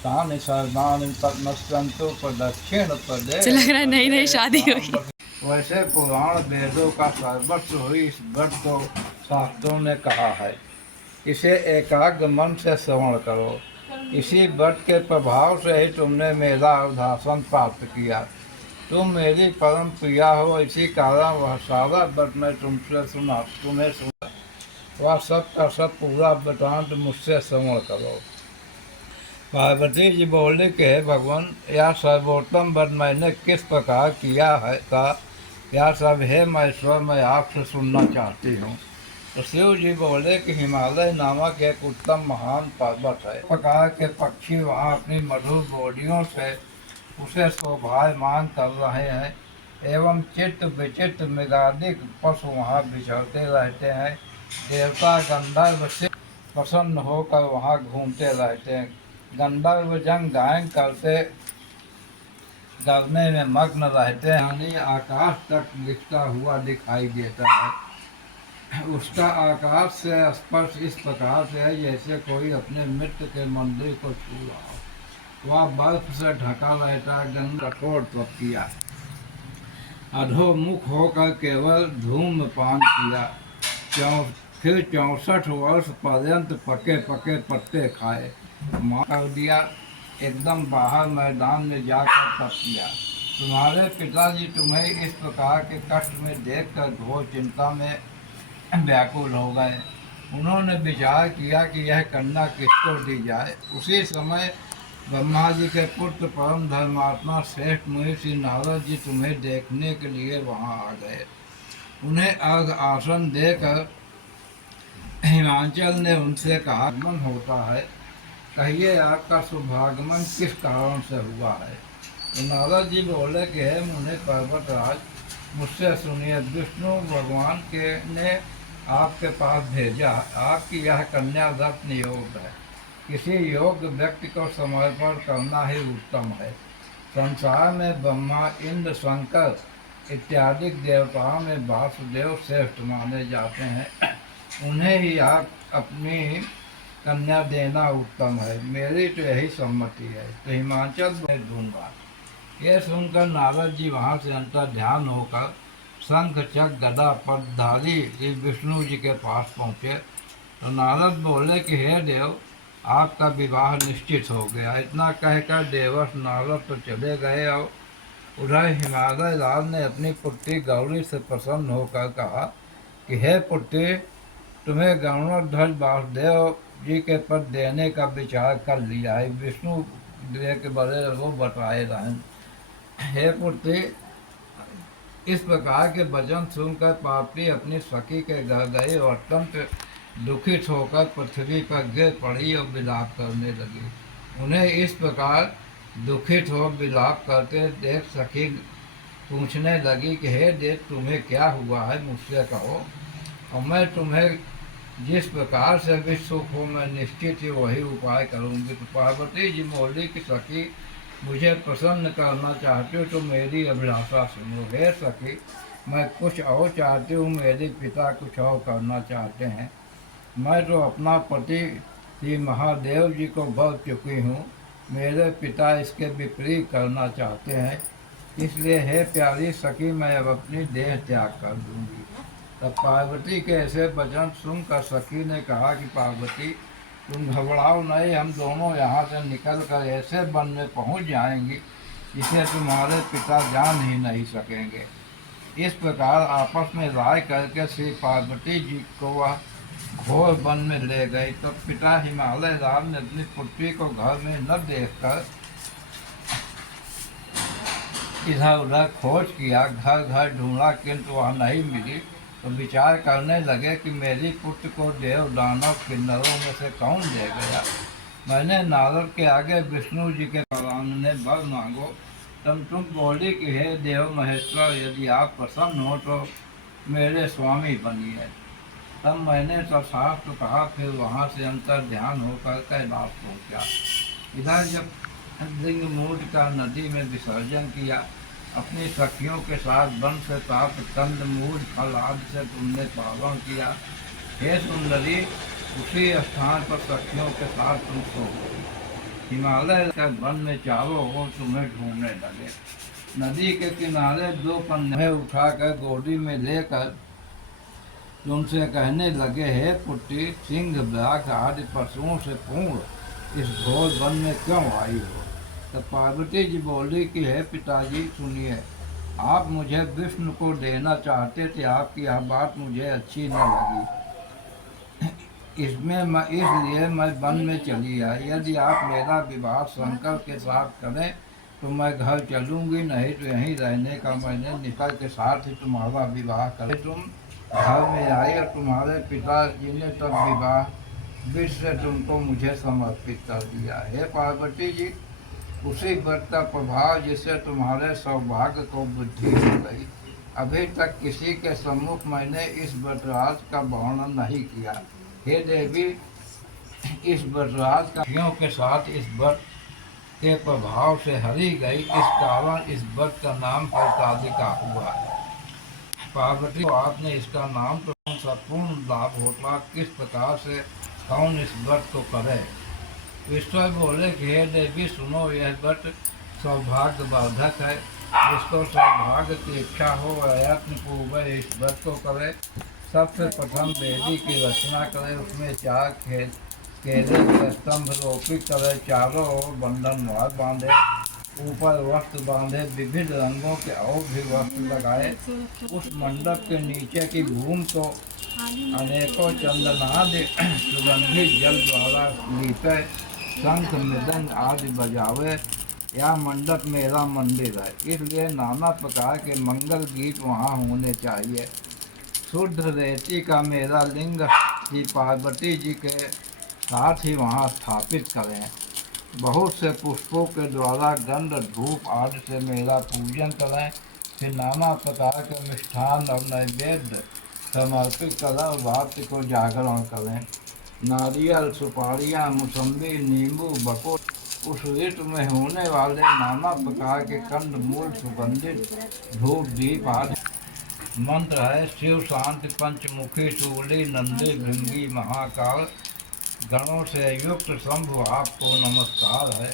तानि सर्वाणि तन्मस्यन्तु प्रदक्षिण पदे। ऐसा लग रहा है नई नई शादी हुई। वैसे पुराण वेदों का सर्वस्व हुई इस व्रत को शास्त्रों ने कहा है। इसे एकाग्र मन से श्रवण करो। इसी व्रत के प्रभाव से ही तुमने मेरा अवधासन प्राप्त किया। तुम मेरी परम प्रिया हो, इसी कारण वह सारा व्रत मैं तुमसे तुम्हें सुना। वह सब का सब पूरा वृतांत मुझसे श्रवण करो। पार्वती जी बोले कि हे भगवान, यह सर्वोत्तम व्रत मैंने किस प्रकार किया है का यह सब है मैं आपसे सुनना चाहती हूँ। तो शिव जी बोले कि हिमालय नामक एक उत्तम महान पर्वत है। प्रकार के पक्षी वहाँ अपनी मधुर बोलियों से उसे शोभायमान कर रहे हैं एवं चित्त विचित्र मृगादिक पशु वहाँ विचरते रहते हैं। देवता गंधर्व से प्रसन्न होकर वहाँ घूमते रहते हैं। गंधर्व जन गायन करते करने में मग्न रहते हैं, यानी आकाश तक दिखता हुआ दिखाई देता है। उसका आकाश से स्पर्श इस प्रकार से है जैसे कोई अपने मित्र के मंदिर को छू रहा हो। वह बर्फ से ढका रहता है, गंध कठोर तपकिया, अधोमुख होकर केवल धूम्रपान किया। फिर 64 वर्ष पर्यंत पके पके पत्ते खाए, मार कर दिया, एकदम बाहर मैदान में जाकर तप किया। तुम्हारे पिताजी तुम्हें इस प्रकार के कष्ट में देखकर घोर चिंता में व्याकुल हो गए। उन्होंने विचार किया कि यह कन्या किसको दी जाए। उसी समय ब्रह्मा जी के पुत्र परम धर्मात्मा श्रेष्ठ मुनि श्री नारद जी तुम्हें देखने के लिए वहाँ आ गए। उन्हें अर्घ आसन देकर हिमाचल ने उनसे कहा, आगमन होता है, कहिए आपका शुभागमन किस कारण से हुआ है। तो नारद जी बोले कि हे मुनि पर्वतराज, मुझसे सुनिए, विष्णु भगवान के ने आपके पास भेजा। आपकी यह कन्या रत्न योग है। किसी योग्य व्यक्ति को समर्पण करना ही उत्तम है। संसार में ब्रह्मा, इंद्र, शंकर इत्यादि देवताओं में वासुदेव श्रेष्ठ माने जाते हैं। उन्हें ही आप अपनी कन्या देना उत्तम है। मेरी तो यही सम्मति है। तो हिमाचल में दूंगा। यह सुनकर नारद जी वहाँ से अंतर ध्यान होकर शंख चक्र गदा पदधारी श्री विष्णु जी के पास पहुँचे। तो नारद बोले कि हे देव, आपका विवाह निश्चित हो गया। इतना कहकर देवर्ष नारद तो चले गए और उधर हिमालय राज ने अपनी पुत्री गौरी से प्रसन्न होकर कहा कि हे पुत्री, तुम्हें गणोध्वज वासुदेव जी के पद देने का विचार कर लिया है। विष्णु के बड़े वो बताए रहें। हे पुत्री, इस प्रकार के वचन सुनकर पार्वती अपनी सखी के घर गई और अत्यंत दुखित होकर पृथ्वी पर गिर पड़ी और विलाप करने लगी। उन्हें इस प्रकार दुखित हो विलाप करते देख सखी पूछने लगी कि हे देव, तुम्हें क्या हुआ है, मुझसे कहो और मैं तुम्हें जिस प्रकार से भी सुख हो मैं निश्चित ही वही उपाय करूँगी। तो पार्वती जी बोली कि सखी, मुझे प्रसन्न करना चाहती हो तो मेरी अभिलाषा सुनो। हे सखी, मैं कुछ और चाहती हूँ, मेरे पिता कुछ और करना चाहते हैं। मैं तो अपना पति श्री महादेव जी को बर चुकी हूँ, मेरे पिता इसके विपरीत करना चाहते हैं। इसलिए हे प्यारी सखी, मैं अब अपनी देह त्याग कर दूँगी। तब पार्वती के ऐसे वचन सुनकर सखी ने कहा कि पार्वती, तुम घबराओ नहीं, हम दोनों यहाँ से निकल कर ऐसे वन में पहुँच जाएंगी जिसे तुम्हारे पिता जान ही नहीं सकेंगे। इस प्रकार आपस में राय करके श्री पार्वती जी को वह घोर वन में ले गई। तो पिता हिमालय राज ने अपनी पुत्री को घर में न देखकर इधर उधर खोज किया, घर घर ढूंढा, किंतु वह नहीं मिली। तो विचार करने लगे कि मेरी पुत्र को देव दानव किन्नरों में से कौन ले गया। मैंने नारद के आगे विष्णु जी के ने वर मांगो। तुम बोली कि हे देव महेश्वर, यदि आप प्रसन्न हो तो मेरे स्वामी बनिए। तब मैंने तथास्तु कहा। फिर वहाँ से अंतर ध्यान होकर कैलाश पहुँचा। इधर जब लिंग मूड का नदी में विसर्जन किया, अपनी सखियों के साथ वन से प्राप्त कंद मूड फल आदि से तुमने पावन किया। हे सुंदरी, उसी स्थान पर सखियों के साथ तुम सो गई। हिमालय के वन में चारों ओर तुम्हें ढूंढने लगे। नदी के किनारे 2 पन्ने उठाकर गोदी में लेकर तुमसे कहने लगे, हे पुत्री, सिंह व्याघ्र आदि पशुओं से पूर्ण इस घोर वन में क्यों आई हो? तो पार्वती जी बोली कि हे पिताजी सुनिए, आप मुझे विष्णु को देना चाहते थे, आपकी यह बात मुझे अच्छी न लगी, इसलिए मैं वन में चली आई। यदि आप मेरा विवाह शंकर के साथ करें तो मैं घर चलूंगी, नहीं तो यहीं रहने का मैंने निकल के साथ ही तुम्हारा विवाह करे। तुम घर में आई और तुम्हारे पिताजी ने तब विवाह विष से तुमको मुझे समर्पित कर दिया। हे पार्वती जी, उसी व्रत का प्रभाव जिससे तुम्हारे सौभाग्य को बुद्धि हो गई। अभी तक किसी के सम्मुख मैंने इस व्रतराज का वर्णन नहीं किया। हे देवी, इस व्रतराज का के साथ इस व्रत के प्रभाव से हरी गई, इस कारण इस व्रत का नाम हरतालिका हुआ। पार्वती को आपने इसका नाम तो संपूर्ण लाभ होता, किस प्रकार से कौन इस व्रत को करे? ईश्वर बोले कि हे देवी सुनो, यह व्रत सौभाग्य वर्धक है। जिसको सौभाग्य की इच्छा हो यत्न पूर्वक इस व्रत को करे। सबसे प्रथम वेदी की रचना करे, उसमें 4 केले के स्तंभ रोपित करे, चारों ओर बंधन मार्ग बांधे, ऊपर वस्त्र बांधे, विविध रंगों के और भी वस्त्र लगाए। उस मंडप के नीचे की भूमि को अनेकों चंदनादि सुगंधित जल द्वारा लीपे, शंख मृदंग आदि बजावे। यह मंडप मेरा मंदिर है, इसलिए नाना प्रकार के मंगल गीत वहाँ होने चाहिए। शुद्ध रेती का मेरा लिंग श्री पार्वती जी के साथ ही वहाँ स्थापित करें। बहुत से पुष्पों के द्वारा गंध धूप आदि से मेरा पूजन करें। फिर नाना प्रकार के मिष्ठान और नैवेद्य समर्पित करें और रात्रि को जागरण करें। नारियल, सुपारियाँ, मौसम्बी, नींबू, बको, उस ऋतु में होने वाले नाना प्रकार के कंद मूल, सुगंधित धूप दीप आदि। मंत्र है शिव शांति पंचमुखी शूली नंदी भृंगी महाकाल, गणों से युक्त शंभु आपको नमस्कार है।